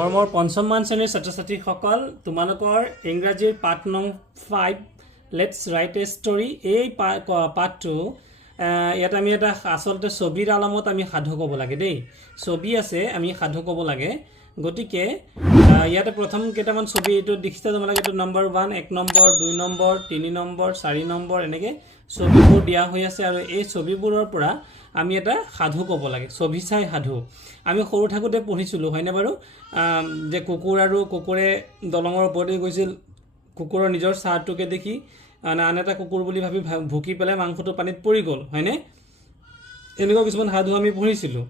মৰমৰ পঞ্চমমান শ্ৰেণীৰ ছাত্ৰ ছাত্ৰীসকল তোমালোকৰ ইংৰাজীৰ পাঠ নং 5 লেটছ ৰাইট এ ষ্টৰী এই পাঠটো ইয়াত আমি এটা আসলতে ছবিৰ আলমত আমি সাধু ক'ব লাগে দেই ছবি আছে আমি সাধু ক'ব লাগে গতিকে ইয়াতে প্ৰথম কেইটামান ছবি এইটো দেখিছা তোমালোকে এইটো number 1 1 number 2 number 3 number 4 number এনেকৈ ছবিবোৰ দিয়া হৈ আছে আৰু এই ছবিবোৰৰ পৰা আমি এটা সাধু ক'ব লাগে ছবি চাই সাধু আমি সৰু থাকোঁতে পঢ়িছিলোঁ হয়নে বাৰু যে কুকুৰ আৰু কুকুৰে দলঙৰ ওপৰতে গৈছিল কুকুৰৰ নিজৰ ছাৰটোকে দেখি আন এটা কুকুৰ বুলি ভাবি ভুকি পেলাই মাংসটো পানীত পৰি গ'ল হয়নে এনেকুৱা কিছুমান সাধু আমি পঢ়িছিলোঁ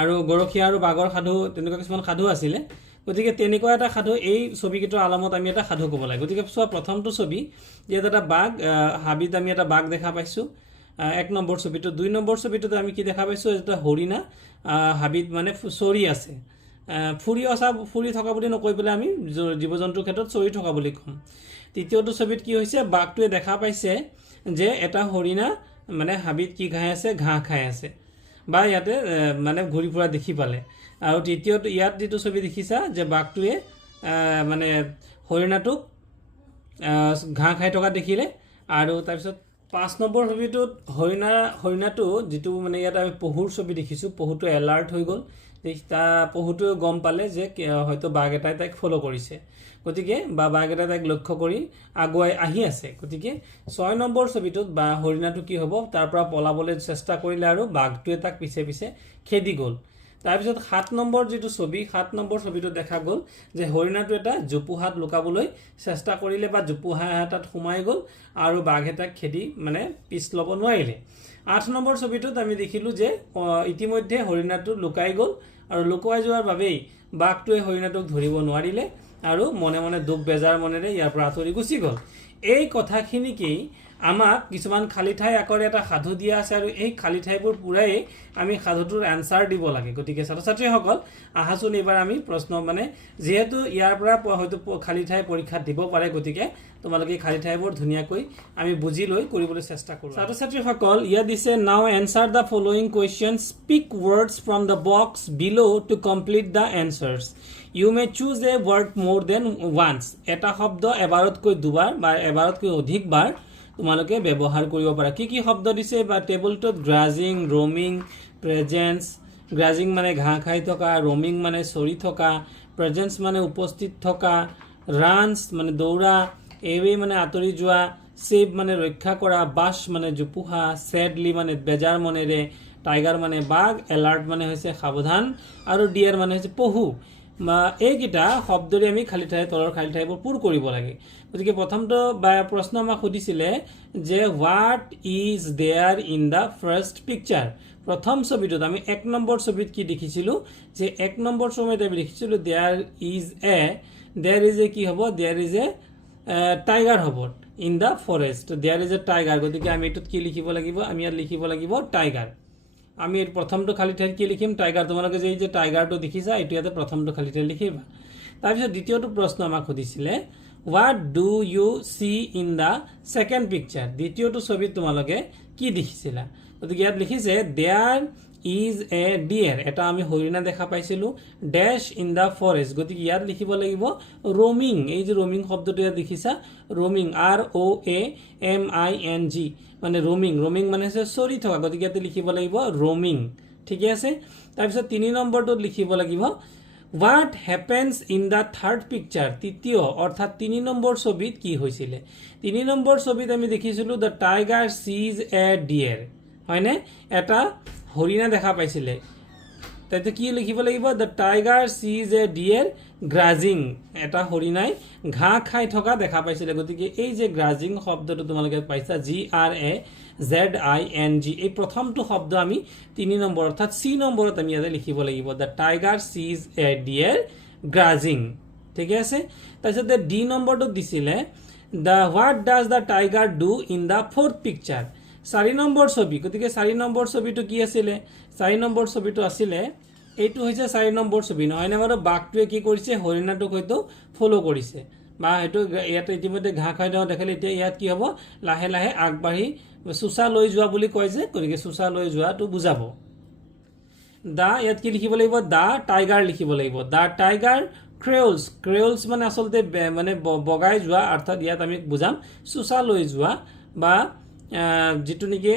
আৰু গৰখীয়া আৰু বাঘৰ সাধু তেনেকুৱা কিছুমান সাধু আছিলে গতিকে তেনেকুৱা এটা সাধু এই ছবিকেইটাৰ আলমত আমি এটা সাধু ক'ব লাগে গতিকে চোৱা প্ৰথমটো ছবি ইয়াত এটা বাঘ হাবিত আমি এটা বাঘ দেখা পাইছোঁ 1 নম্বৰ ছবিটো 2 নম্বৰ ছবিটোত আমি কি দেখা পাইছোঁ এটা হৰিণা হাবিত মানে চৰি আছে ফুৰি থকা বুলি নকৈ পেলাই আমি জীৱ জন্তুৰ ক্ষেত্ৰত চৰি থকা বুলি ক'ম তৃতীয়টো ছবিত কি হৈছে বাঘটোৱে দেখা পাইছে যে এটা হৰিণা মানে হাবিত কি খাই আছে ঘাঁহ খাই আছে বা ইয়াতে মানে ঘূৰি ফুৰা দেখি পালে আৰু তৃতীয়টো ইয়াত যিটো ছবি দেখিছা যে বাঘটোৱে মানে হৰিণাটোক ঘাঁহ খাই থকা দেখিলে আৰু তাৰপিছত 5 নম্বৰ ছবিটোত হৰিণাটো যিটো মানে ইয়াত আমি পহুৰ ছবি দেখিছোঁ পহুটো এলাৰ্ট হৈ গ'ল পহুটোৱে গম পালে যে হয়তো বাঘ এটাই তাইক ফ'ল' কৰিছে গতিকে বা বাঘ এটাই তাইক লক্ষ্য কৰি আগুৱাই আহি আছে গতিকে 6 নম্বৰ ছবিটোত বা হৰিণাটো কি হ'ব তাৰ পৰা পলাবলৈ চেষ্টা কৰিলে আৰু বাঘটোৱে তাক পিছে পিছে খেদি গ'ল তাৰপিছত 7 নম্বৰ যিটো ছবি 7 নম্বৰ ছবিটো দেখা গ'ল যে হৰিণাটো এটা জোপোহাত লুকাবলৈ চেষ্টা কৰিলে বা জোপোহা এটাত সোমাই গ'ল আৰু বাঘ এটাক খেদি মানে পিছ ল'ব নোৱাৰিলে 8 নম্বৰ ছবিটোত আমি দেখিলোঁ যে ইতিমধ্যে হৰিণাটো লুকাই গ'ল আৰু লুকুৱাই যোৱাৰ বাবেই বাঘটোৱে হৰিণাটোক ধৰিব নোৱাৰিলে আৰু মনে মনে দুখ বেজাৰ মনেৰে ইয়াৰ পৰা আঁতৰি গুচি গ'ল এই কথাখিনিকেই আমাক কিছুমান খালী ঠাই আকাৰে এটা সাধু দিয়া আছে আৰু এই খালী ঠাইবোৰ পুৰাই আমি সাধুটোৰ এনসাৰ দিব লাগে গতিকে ছাত্ৰ ছাত্ৰীসকল আহাচোন এইবাৰ আমি প্ৰশ্ন মানে যেহেতু ইয়াৰ পৰা হয়তো খালী ঠাই পৰীক্ষাত দিব পাৰে গতিকে তোমালোকে খালী ঠাইবোৰ ধুনীয়াকৈ আমি বুজি লৈ কৰিবলৈ চেষ্টা কৰোঁ ছাত্ৰ ছাত্ৰীসকল ইয়াত দিছে now answer the following question speak words from the box below to complete the answers you may choose a word more than once এটা শব্দ এবাৰতকৈ দুবাৰ বা এবাৰতকৈ অধিকবাৰ তোমালোকে ব্যৱহাৰ কৰিব পাৰা কি কি শব্দ দিছে বা টেবুলটোত গ্ৰাজিং ৰমিং প্ৰেজেন্স গ্ৰাজিং মানে ঘাঁহ খাই থকা ৰমিং মানে চৰি থকা প্ৰেজেন্স মানে উপস্থিত থকা ৰানছ মানে দৌৰা এৱে মানে আঁতৰি যোৱা সেভ মানে ৰক্ষা কৰা বাছ মানে জোপোহা চেডলি মানে বেজাৰ মনেৰে টাইগাৰ মানে বাঘ এলাৰ্ট মানে হৈছে সাৱধান আৰু ডিয়াৰ মানে হৈছে পহু বা এইকেইটা শব্দৰে আমি খালী ঠাই তলৰ খালী ঠাইবোৰ পূৰ কৰিব লাগে গতিকে প্ৰথমটো প্ৰশ্ন আমাক সুধিছিলে যে what is there in the first picture প্ৰথম ছবিটোত আমি 1 নম্বৰ ছবিত কি দেখিছিলোঁ যে 1 নম্বৰ ছবিত আমি দেখিছিলোঁ দেয়াৰ ইজ এ কি হ'ব দেয়াৰ ইজ এ টাইগাৰ হ'ব in the forest there is a tiger গতিকে আমি এইটোত কি লিখিব লাগিব আমি ইয়াত লিখিব লাগিব টাইগাৰ আমি এই প্ৰথমটো খালী ঠাইত কি লিখিম টাইগাৰ তোমালোকে যে টাইগাৰটো দেখিছা এইটো ইয়াতে প্ৰথমটো খালী ঠাইত লিখিবা তাৰপিছত দ্বিতীয়টো প্ৰশ্ন আমাক সুধিছিলে what do you see in the second picture দ্বিতীয়টো ছবিত তোমালোকে কি দেখিছিলা গতিকে ইয়াত লিখিছে দেয়াৰ ইজ এ ডিয়েৰ এটা আমি হৰিণা দেখা পাইছিলোঁ ডেছ ইন দ্য ফৰেষ্ট গতিকে ইয়াত লিখিব লাগিব ৰমিং এই যে ৰমিং শব্দটো ইয়াত দেখিছা ৰমিং ROAMING মানে ৰমিং মানে হৈছে চৰি থকা গতিকে ইয়াতে লিখিব লাগিব ৰমিং ঠিকে আছে তাৰপিছত 3 নম্বৰটোত লিখিব লাগিব what happens in the third picture তৃতীয় অৰ্থাৎ 3 নম্বৰ ছবিত কি হৈছিলে 3 নম্বৰ ছবিত আমি দেখিছিলোঁ the tiger sees a deer হয়নে এটা হৰিণা দেখা পাইছিলে তাতে কি লিখিব লাগিব the tiger sees a deer grazing এটা হৰিণাই ঘাঁহ খাই থকা দেখা পাইছিলে গতিকে এই যে গ্ৰাজিং শব্দটো তোমালোকে পাইছা GRAZING এই প্ৰথমটো শব্দ আমি 3 নম্বৰ অৰ্থাৎ C নম্বৰত আমি ইয়াতে লিখিব লাগিব the tiger sees a deer grazing ঠিকে আছে তাৰপিছত ডি নম্বৰটো দিছিলে the what does the tiger do in the fourth picture 4 number ছবি গতিকে 4 নম্বৰ ছবিটো কি আছিলে 4 নম্বৰ ছবিটো আছিলে এইটো হৈছে 4 নম্বৰ ছবি নহয়নে বাৰু বাঘটোৱে কি কৰিছে হৰিণাটোক হয়তো ফ'ল' কৰিছে বা হয়তো ইয়াতে ইতিমধ্যে ঘাঁহ খাই থকা দেখালে এতিয়া ইয়াত কি হ'ব লাহে লাহে আগবাঢ়ি চোচা লৈ যোৱা বুলি কয় যে গতিকে চোচা লৈ যোৱাটো বুজাব দা ইয়াত কি লিখিব লাগিব দা টাইগাৰ লিখিব লাগিব দা টাইগাৰ ক্ৰেউলছ ক্ৰেউলছ মানে আচলতে মানে বগাই যোৱা অৰ্থাৎ ইয়াত আমি বুজাম চুচা লৈ যোৱা বা যেটো নেকি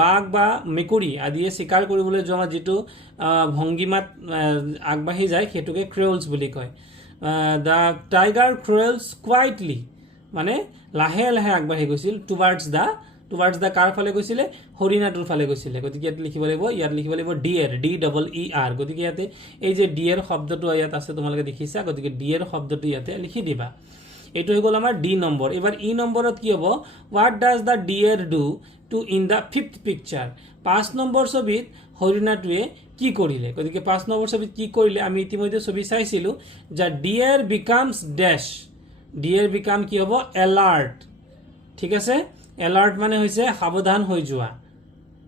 বাঘ বা মেকুৰী আদিয়ে শিকাৰ কৰিবলৈ যোৱা যেটো ভংগিমাত আগবাঢ়ি যায় হেতুকে ক্ৰেউলছ বুলি কয় দা টাইগাৰ ক্ৰেউলছ কুৱাইটলি মানে লাহে লাহে আগবাঢ়ি গৈছিল টুৱাৰ্ডছ দা কাৰ ফালে গৈছিলে হৰিণাটোৰ ফালে গৈছিলে গতিকে ইয়াত লিখিব লাগিব dear D double E R গতিকে ইয়াতে এই যে ডিয়াৰ শব্দটো ইয়াত আছে তোমালোকে দেখিছা গতিকে ডিয়াৰ শব্দটো ইয়াতে লিখি দিবা এইটো হৈ গ'ল আমাৰ ডি নম্বৰ এবাৰ ই নম্বৰত কি হ'ব what does the dear do to in the fifth picture 5 number ছবিত হৰিণাটোৱে কি কৰিলে গতিকে 5 নম্বৰ ছবিত কি কৰিলে আমি ইতিমধ্যে ছবি চাইছিলো যে dear becomes dash dear became কি হ'ব এলাৰ্ট ঠিক আছে এলাৰ্ট মানে হৈছে সাৱধান হৈ যোৱা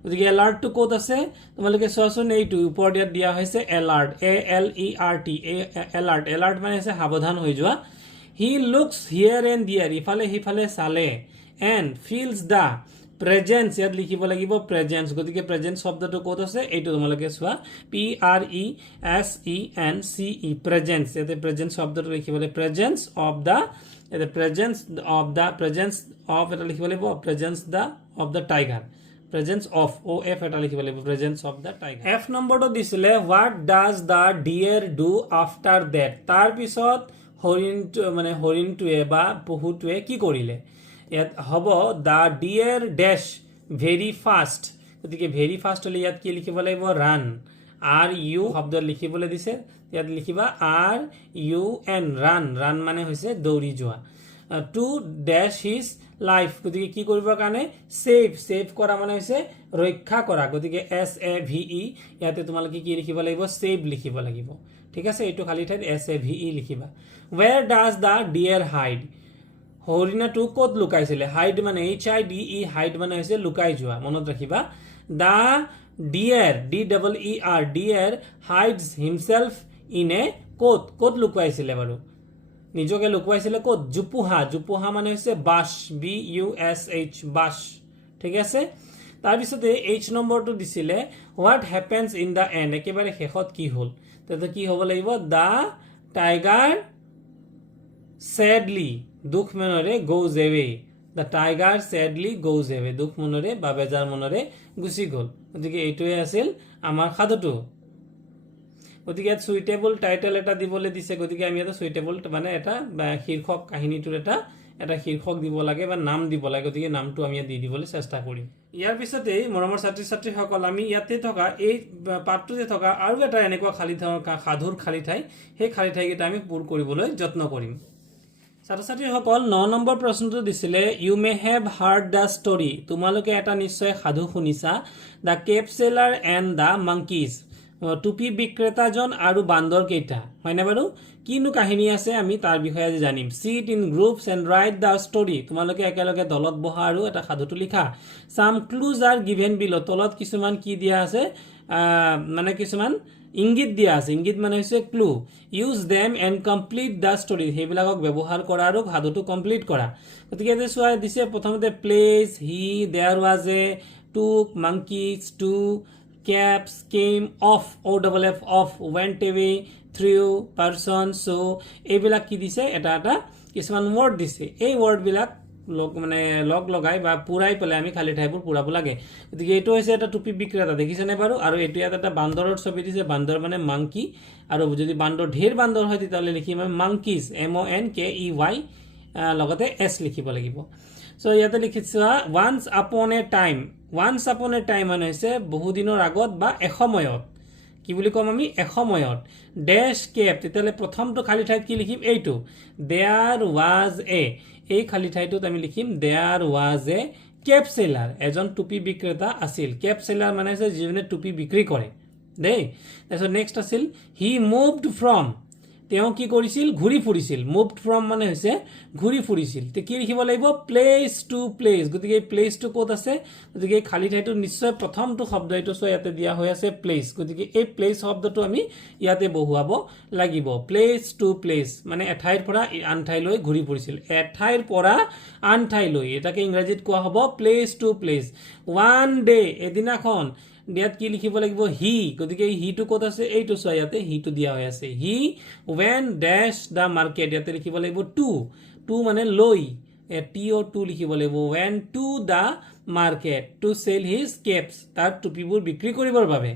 গতিকে এলাৰ্টটো ক'ত আছে তোমালোকে চোৱাচোন এইটো ওপৰত ইয়াত দিয়া হৈছে এলাৰ্ট ALERT এলাৰ্ট মানে হৈছে সাৱধান হৈ যোৱা হি লুকস হিয়াৰ এণ্ড দিয়াৰ ইফালে সিফালে চালে এণ্ড ফিলছ দ্য প্ৰেজেন্স ইয়াত লিখিব লাগিব প্ৰেজেন্স গতিকে প্ৰেজেন্স শব্দটো ক'ত আছে এইটো তোমালোকে চোৱা PRESENCE প্ৰেজেন্স ইয়াতে প্ৰেজেন্স শব্দটো লিখিব লাগিব presence of the the presence of এটা লিখিব লাগিব presence of the tiger presence of of এটা লিখিব লাগিব presence of the tiger f নম্বৰটো দিছিলে what does the deer do after that তাৰ পিছত হৰিণটোৱে বা পহুটোৱে কি কৰিলে ইয়াত হ'ব the deer dash very fast গতিকে very fast হলে ইয়াত কি লিখিব লাগিব run RU শব্দ লিখিবলৈ দিছে ইয়াত লিখিবা RUN run মানে হৈছে দৌৰি যোৱা টু ড্যাশ হিজ লাইফ গতিকে কি কৰিবৰ কাৰণে সেভ কৰা মানে হৈছে ৰক্ষা কৰা গতিকে SAVE ইয়াতে তোমালোকে কি লিখিব লাগিব সেভ লিখিব লাগিব ঠিক আছে এইটো খালি ঠাইত SAVE লিখিবা where does the deer hide হৰিণাটো ক'ত লুকাইছিলে হাইড মানে HIDE হাইড মানে হৈছে লুকাই যোৱা মনত ৰাখিবা the deer deer hides himself in a ক'ত লুকাইছিলে বাৰু নিজকে লুকাইছিলে ক'ত জুপুহা মানে হৈছে বাস BUSH বাস ঠিক আছে তাৰ পিছতে H নম্বৰটো দিছিলে what happens in the end একেবাৰে শেষত কি হ'ল তেতে কি হ'ব লাগিব the tiger sadly দুখ মনৰে goes away the tiger sadly goes away দুখ মনৰে বা বেজাৰ মনৰে গুচি গ'ল গতিকে এইটোৱে আছিল আমাৰ সাধুটো গতিকে ইয়াত সুইটেবল টাইটেল এটা দিবলৈ দিছে গতিকে আমি এটা সুইটেবল মানে এটা শীৰ্ষক কাহিনীটোৰ এটা শীৰ্ষক দিব লাগে বা নাম দিব লাগে গতিকে নামটো আমি দি দিবলৈ চেষ্টা কৰিম ইয়াৰ পিছতে মৰমৰ ছাত্ৰী-ছাত্ৰীসকল আমি ইয়াতে থকা এই পাঠটোতে থকা আৰু এটা এনেকুৱা খালি সাধুৰ খালি ঠাই সেই খালি ঠাইকেইটা আমি পূৰ কৰিবলৈ যত্ন কৰিম ছাত্ৰ-ছাত্ৰীসকল 9 নম্বৰ প্ৰশ্নটো দিছিলে you may have hard the story তোমালোকে এটা নিশ্চয় সাধু শুনিছা the cap seller and the মাংকিজ টুপি বিক্ৰেতাজন আৰু বান্দৰ কেইটা হয়নে বাৰু কিনো কাহিনী আছে আমি তাৰ বিষয়ে আজি জানিম sit in groups and write the story তোমালোকে একেলগে দলত বহা আৰু এটা সাধুটো লিখা সাম ক্লুজ আৰ গিভেন বিলো তলত কিছুমান কি দিয়া আছে মানে কিছুমান ইংগিত দিয়া আছে ইংগিত মানে হৈছে clue use them and complete the story সেইবিলাকক ব্যৱহাৰ কৰা আৰু সাধুটো কমপ্লিট কৰা গতিকে এতিয়া চোৱা দিছে প্ৰথমতে place he there was a took monkeys to caps came off off went away through person so এইবিলাক কি দিছে এটা কিছুমান ওয়ার্ড দিছে এই ওয়ার্ড বিলাক মানে লগাই বা পুৰাই পেলাই আমি খালি ঠাইবোৰ পুৰাব লাগে গতিকে এইটো হৈছে এটা টুপি বিক্ৰেতা দেখিছেনে বাৰু আৰু এইটো ইয়াত এটা বান্দৰৰ ছবি দিছে বান্দৰ মানে মাংকি আৰু যদি বান্দৰ ঢেৰ বান্দৰ হয় তেতিয়াহ'লে লিখিম আমি মাংকিজ MONKEY লগতে S লিখিব লাগিব সো ইয়াতে লিখিছো once upon a time মানে হৈছে বহু দিনৰ আগত বা এসময়ত কি বুলি কম আমি এসময়ত ড্যাশ কেপ তেতিয়ালে প্ৰথমটো খালি ঠাইত কি লিখিম এইটো there was a এই খালি ঠাইটোত আমি লিখিম there was a কেপ সেলাৰ এজন টুপি বিক্ৰেতা আছিল কেপ সেলাৰ মানে হৈছে যিজনে টুপি বিক্ৰী কৰে দেই তাৰপিছত নেক্সট আছিল he moved from তেওঁ কি কৰিছিল ঘুৰি ফুৰিছিল মুভড ফ্ৰম মানে হৈছে ঘুৰি ফুৰিছিল তে কি লিখিব লাগিব প্লেস টু প্লেস গতিকে প্লেস টু ক'ত আছে গতিকে খালি ঠাইটো নিশ্চয় প্ৰথমটো শব্দ এটো সো ইয়াতে দিয়া হৈ আছে প্লেস গতিকে এই প্লেস শব্দটো আমি ইয়াতে বহুৱাব লাগিব প্লেস টু প্লেস মানে এঠাইৰ পৰা আন ঠাইলৈ ঘুৰি ফুৰিছিল এঠাইৰ পৰা আন ঠাইলৈ এটাকে ইংৰাজীত কোৱা হ'ব place to place one day এদিনাখন ইয়াত কি লিখিব লাগিব হি গতিকে হিটো ক'ত আছে এইটো চোৱা ইয়াতে হিটো দিয়া হৈ আছে he when dash the market ইয়াতে লিখিব লাগিব টু মানে লৈ TO2 লিখিব লাগিব when to the market to sell his caps তাৰ টুপিবোৰ বিক্ৰী কৰিবৰ বাবে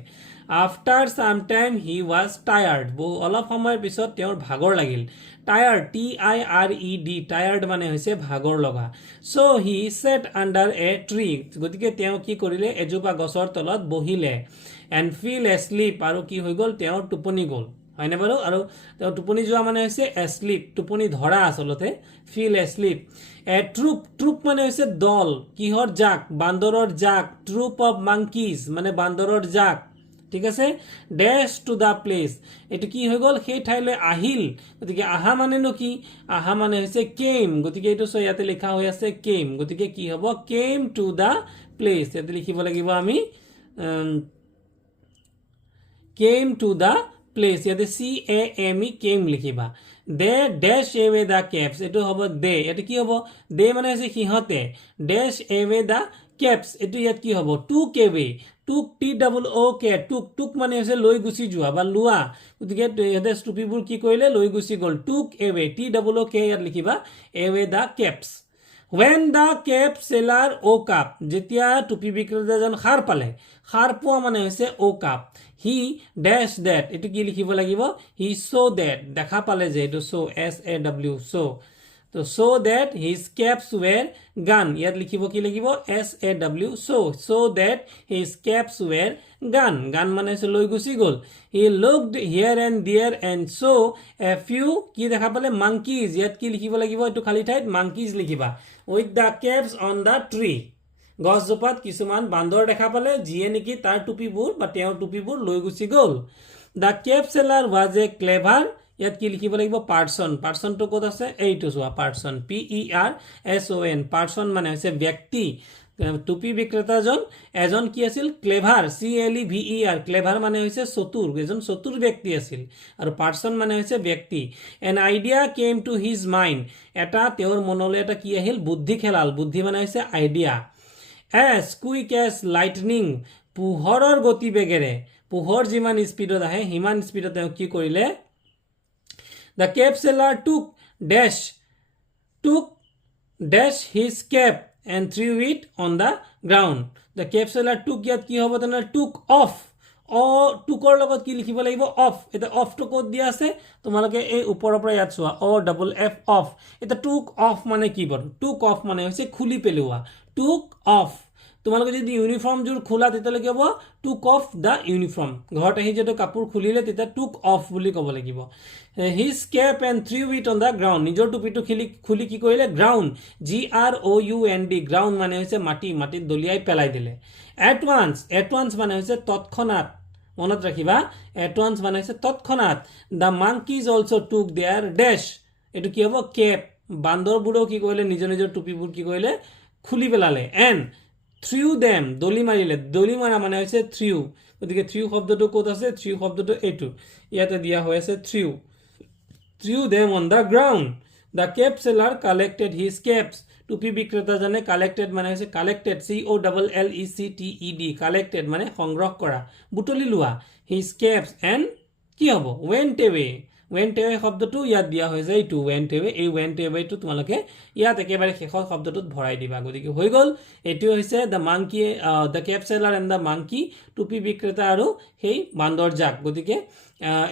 আফটাৰ চাম টাইম হি ৱাজ টায়াৰ্ড অলপ সময়ৰ পিছত তেওঁৰ ভাগৰ লাগিল টায়াৰ্ড TIRED টায়াৰ্ড মানে হৈছে ভাগৰ লগা চ' হি চেট আণ্ডাৰ এ ট্ৰী গতিকে তেওঁ কি কৰিলে এজোপা গছৰ তলত বহিলে এণ্ড ফিল এছলিপ আৰু কি হৈ গ'ল তেওঁৰ টোপনি গ'ল হয়নে বাৰু আৰু তেওঁ টোপনি যোৱা মানে হৈছে এছলিপ টোপনি ধৰা আচলতে ফিল এছলিপ ট্ৰুপ মানে হৈছে দল কিহৰ জাক বান্দৰৰ জাক ট্ৰুপ অফ মাংকিজ মানে বান্দৰৰ জাক ঠিক আছে ডেশ টু দ্য প্লেচ এইটো কি হৈ গ'ল সেই ঠাইলৈ আহিল গতিকে আহা মানেনো কি আহা মানে হৈছে কেম গতিকে এইটো চোৱা ইয়াতে লিখা হৈ আছে কেম গতিকে কি হ'ব কেম টু দ্য প্লেচ ইয়াতে লিখিব লাগিব আমি কেম টু দ্য প্লেচ ইয়াতে CAME কেম লিখিবা দে ডেশ এৱে দ্য কেপছ এইটো হ'ব দে এইটো কি হ'ব দে মানে হৈছে সিহঁতে ডেশ এৱে দ্য কেপছ এইটো ইয়াত কি হ'ব টুক এৱে টুক TOOK টুক মানে হৈছে লৈ গুচি যোৱা বা লোৱা গতিকে ইহঁতে টুপিবোৰ কি কৰিলে লৈ গুচি গ'ল টুক এৱে TOOK ইয়াত লিখিবা এৱে the caps When the cap seller woke up যেতিয়া টুপি বিক্ৰেতাজন সাৰ পালে সাৰ পোৱা মানে হৈছে woke up he dash that এটো কি লিখিব লাগিব he saw that দেখা পালে যে এটো saw SAW saw তো saw that his caps were gone ইয়াত লিখিব কি লাগিব SAW saw that his caps were gone মানে হৈছে লৈ গুচি গ'ল he looked here and there and saw a few কি দেখা পালে monkeys ইয়াত কি লিখিব লাগিব এটো খালি ঠাইত monkeys লিখিবা with the caps on the tree গছজোপাত কিছুমান বান্দৰ দেখা পালে যিয়ে নেকি তাৰ টুপিবোৰ বা তেওঁৰ টুপিবোৰ লৈ গুচি গ'ল the cap seller was a clever ইয়াত কি লিখিব লাগিব পাৰ্সনটো ক'ত আছে এইটো চোৱা পাৰ্সন PERSON পাৰ্সন মানে হৈছে ব্যক্তি টুপি বিক্ৰেতাজন এজন কি আছিল ক্লেভাৰ CLEVER ক্লেভাৰ মানে হৈছে চতুৰ এজন চতুৰ ব্যক্তি আছিল আৰু পাৰ্সন মানে হৈছে ব্যক্তি an idea came to his mind এটা তেওঁৰ মনলৈ এটা কি আহিল বুদ্ধি খেলাল বুদ্ধি মানে হৈছে idea as quick as lightning পোহৰৰ গতি বেগেৰে পোহৰ যিমান স্পীডত আহে সিমান স্পীডত তেওঁ কি কৰিলে The cap seller took dash his cap and threw it on the ground. The cap seller took ইয়াত কি হ'ব তেনে took off টুকৰ লগত কি লিখিব লাগিব অফ এটা অফটো ক'ত দিয়া আছে তোমালোকে এই ওপৰৰ পৰা ইয়াত চোৱা OFF অফ এটা টুক অফ মানে কি বাৰু টুক অফ মানে হৈছে খুলি পেলোৱা টুক অফ তোমালোকে যদি ইউনিফৰ্ম জোৰ খোলা তেতিয়ালে কি হ'ব টুক অফ দা ইউনিফৰ্ম ঘৰত আহি যেটো কাপোৰ খুলিলে তেতিয়া টুক অফ বুলি ক'ব লাগিব his cap and threw it on the ground নিজৰ টুপিটো খুলি কি কৰিলে গ্ৰাউণ্ড GROUND গ্ৰাউণ্ড মানে হৈছে মাটিত দলিয়াই পেলাই দিলে এট ওৱান্স মানে হৈছে তৎক্ষণাত মনত ৰাখিবা এট ওৱান্স মানে হৈছে তৎক্ষণাত দা মাংকিজ অলছো টুক দেয়াৰ ডেশ এইটো কি হ'ব কেপ বান্দৰবোৰেও কি কৰিলে নিজৰ টুপিবোৰ কি কৰিলে খুলি পেলালে এণ্ড থ্ৰিউ দেম দলি মাৰিলে দলি মাৰা মানে হৈছে থ্ৰিউ গতিকে থ্ৰিউ শব্দটো ক'ত আছে থ্ৰিউ শব্দটো এইটো ইয়াতে দিয়া হৈ আছে threw them on the ground the cap seller collected his caps টুপি বিক্ৰেতাজনে কালেক্টেড মানে হৈছে কালেক্টেড COLLECTED কালেক্টেড মানে সংগ্ৰহ কৰা বুটলি লোৱা হিজ কেপছ এণ্ড কি হ'ব ৱেণ্ট এৱে শব্দটো ইয়াত দিয়া হৈ যায় এইটো ৱেণ্ট এৱেটো তোমালোকে ইয়াত একেবাৰে শেষৰ শব্দটোত ভৰাই দিবা গতিকে হৈ গ'ল এইটো হৈছে the cap seller and the monkey টুপি বিক্ৰেতা আৰু সেই বান্দৰ জাক গতিকে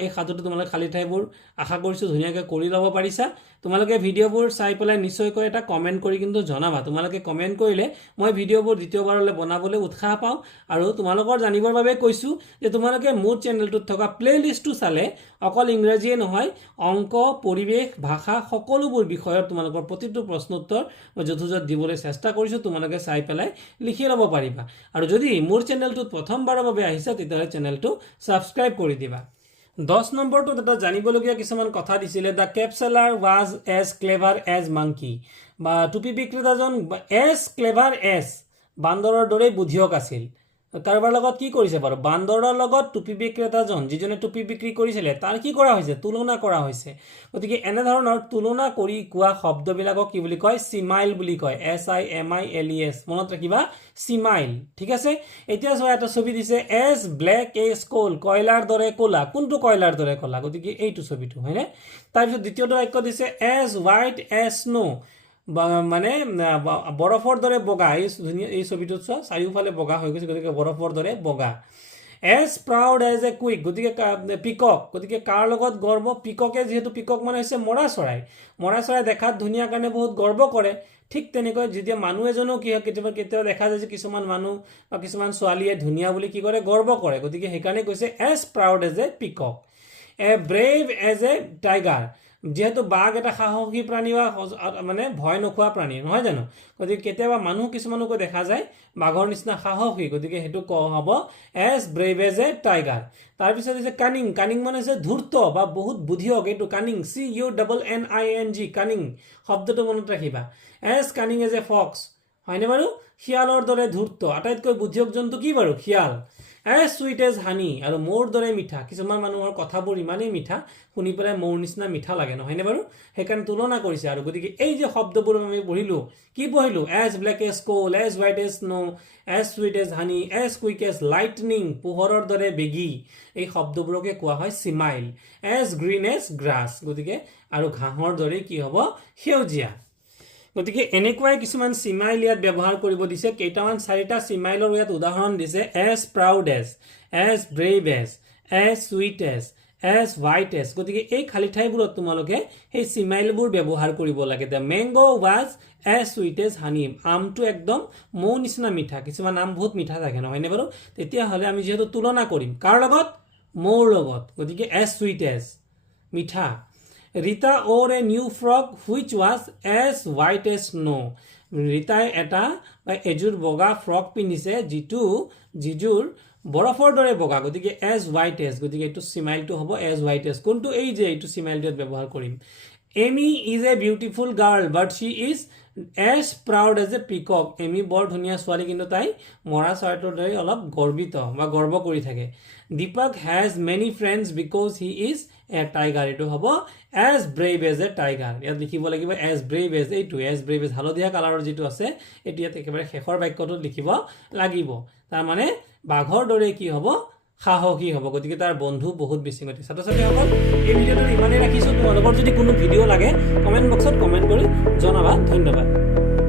এই সাধুটো তোমালোকে খালী ঠাইবোৰ আশা কৰিছোঁ ধুনীয়াকৈ কৰি ল'ব পাৰিছা তোমালোকে ভিডিঅ'বোৰ চাই পেলাই নিশ্চয়কৈ এটা কমেণ্ট কৰি কিন্তু জনাবা তোমালোকে কমেণ্ট কৰিলে মই ভিডিঅ'বোৰ দ্বিতীয়বাৰলৈ বনাবলৈ উৎসাহ পাওঁ আৰু তোমালোকৰ জানিবৰ বাবে কৈছোঁ যে তোমালোকে মোৰ চেনেলটোত থকা প্লেলিষ্টটো চালে অকল ইংৰাজীয়ে নহয় অংক পৰিৱেশ ভাষা সকলোবোৰ বিষয়ৰ তোমালোকৰ প্ৰতিটো প্ৰশ্ন উত্তৰ মই যথোজত দিবলৈ চেষ্টা কৰিছোঁ তোমালোকে চাই পেলাই লিখি ল'ব পাৰিবা আৰু যদি মোৰ চেনেলটোত প্ৰথমবাৰৰ বাবে আহিছা তেতিয়াহ'লে চেনেলটো ছাবস্ক্ৰাইব কৰি দিবা 10 নম্বৰটোত এটা জানিবলগীয়া কিছুমান কথা দিছিলে the cap seller was as clever as monkey বা টুপি বিক্ৰেতাজন এজ ক্লেভাৰ এজ বান্দৰৰ দৰে বুদ্ধিয়ক আছিল কাৰোবাৰ লগত কি কৰিছে বাৰু বান্দৰৰ লগত টুপি বিক্ৰেতাজন যিজনে টুপি বিক্ৰী কৰিছিলে তাৰ কি কৰা হৈছে তুলনা কৰা হৈছে গতিকে এনে ধৰণৰ তুলনা কৰি কোৱা শব্দবিলাকক কি বুলি কয় সিমাইল বুলি কয় SIMILES মনত ৰাখিবা সিমাইল ঠিক আছে এতিয়া চোৱা এটা ছবি দিছে এজ ব্লেক এজ কোল কয়লাৰ দৰে কোলা কোনটো কয়লাৰ দৰে কোলা গতিকে এইটো ছবিটো হয়নে তাৰপিছত দ্বিতীয়টো বাক্য দিছে এজ হোৱাইট এজ স্নো মানে বৰফৰ দৰে বগা এই ছবিটোত চোৱা চাৰিওফালে বগা হৈ গৈছে গতিকে বৰফৰ দৰে বগা as proud as a quick গতিকে পিকক গতিকে কাৰ লগত গৰ্ব পিককে যিহেতু পিকক মানে হৈছে মৰা চৰাই দেখাত ধুনীয়া কাৰণে বহুত গৰ্ব কৰে ঠিক তেনেকৈ যেতিয়া মানুহ এজনো কি হয় কেতিয়াবা দেখা যায় যে কিছুমান মানুহ বা কিছুমান ছোৱালীয়ে ধুনীয়া বুলি কি কৰে গৰ্ব কৰে গতিকে সেইকাৰণে কৈছে as proud as a peacock a brave as a tiger যেহেতু বাঘ এটা সাহসী প্ৰাণী বা মানে ভয় নোখোৱা প্ৰাণী নহয় জানো গতিকে কেতিয়াবা মানুহ কিছুমানকো দেখা যায় বাঘৰ নিচিনা সাহসী গতিকে সেইটো হ'ব as brave as a tiger তাৰপিছত হৈছে কানিং মানে হৈছে ধূৰ্ত বা বহুত বুদ্ধিয়ক এইটো কানিং CUNNING কানিং শব্দটো মনত ৰাখিবা as cunning as a fox হয়নে বাৰু শিয়ালৰ দৰে ধূৰ্ত আটাইতকৈ বুদ্ধিয়ক জন্তু কি বাৰু শিয়াল এজ চুইট এজ হানি আৰু মৌৰ দৰে মিঠা কিছুমান মানুহৰ কথাবোৰ ইমানেই মিঠা শুনি পেলাই মৌৰ নিচিনা মিঠা লাগে নহয়নে বাৰু সেইকাৰণে তুলনা কৰিছে আৰু গতিকে এই যে শব্দবোৰ আমি পঢ়িলোঁ as black as coal as white as snow as sweet as honey as quick as lightning পোহৰৰ দৰে বেগী এই শব্দবোৰকে কোৱা হয় simile as green as grass গতিকে আৰু ঘাঁহৰ দৰে কি হ'ব সেউজীয়া গতিকে এনেকুৱাই কিছুমান সিমাইল ইয়াত ব্যৱহাৰ কৰিব দিছে কেইটামান চাৰিটা সিমাইলৰ ইয়াত উদাহৰণ দিছে as proud as brave as sweet as white as গতিকে এই খালী ঠাইবোৰত তোমালোকে সেই সিমাইলবোৰ ব্যৱহাৰ কৰিব লাগে the mango was as sweet as honey আমটো একদম মৌ নিচিনা মিঠা কিছুমান আম বহুত মিঠা থাকে নহয়নে বাৰু তেতিয়াহ'লে আমি যিহেতু তুলনা কৰিম কাৰ লগত মৌৰ লগত গতিকে এজ চুইট এজ মিঠা Rita wore a new frock which was as white as snow ৰীতাই এযোৰ বগা ফ্ৰক পিন্ধিছে যিযোৰ বৰফৰ দৰে বগা গতিকে এজ হোৱাইট এজ গতিকে এইটো সিমাইলটো হ'ব এজ হোৱাইট এজ কোনটো এই যে এইটো সিমাইলটোত ব্যৱহাৰ কৰিম Amy is a beautiful girl but she is as proud as a peacock Amy বৰ ধুনীয়া ছোৱালী কিন্তু তাই মৰা চৰাইটোৰ দৰে অলপ গৰ্বিত বা গৰ্ব কৰি থাকে Deepak has many friends because he is a tiger এইটো হ'ব as brave as a tiger ইয়াত লিখিব লাগিব এজ ব্ৰেভ এজ এইটো এজ ব্ৰেভ এজ হালধীয়া কালাৰৰ যিটো আছে এইটো ইয়াত একেবাৰে শেষৰ বাক্যটোত লিখিব লাগিব তাৰমানে বাঘৰ দৰে কি হ'ব সাহসী হ'ব গতিকে তাৰ বন্ধু বহুত বেছি গতি ছাত্ৰ ছাত্ৰীসকল এই ভিডিঅ'টো ইমানেই ৰাখিছোঁ তোমালোকৰ যদি কোনো ভিডিঅ' লাগে কমেণ্ট বক্সত কমেণ্ট কৰি জনাবা ধন্যবাদ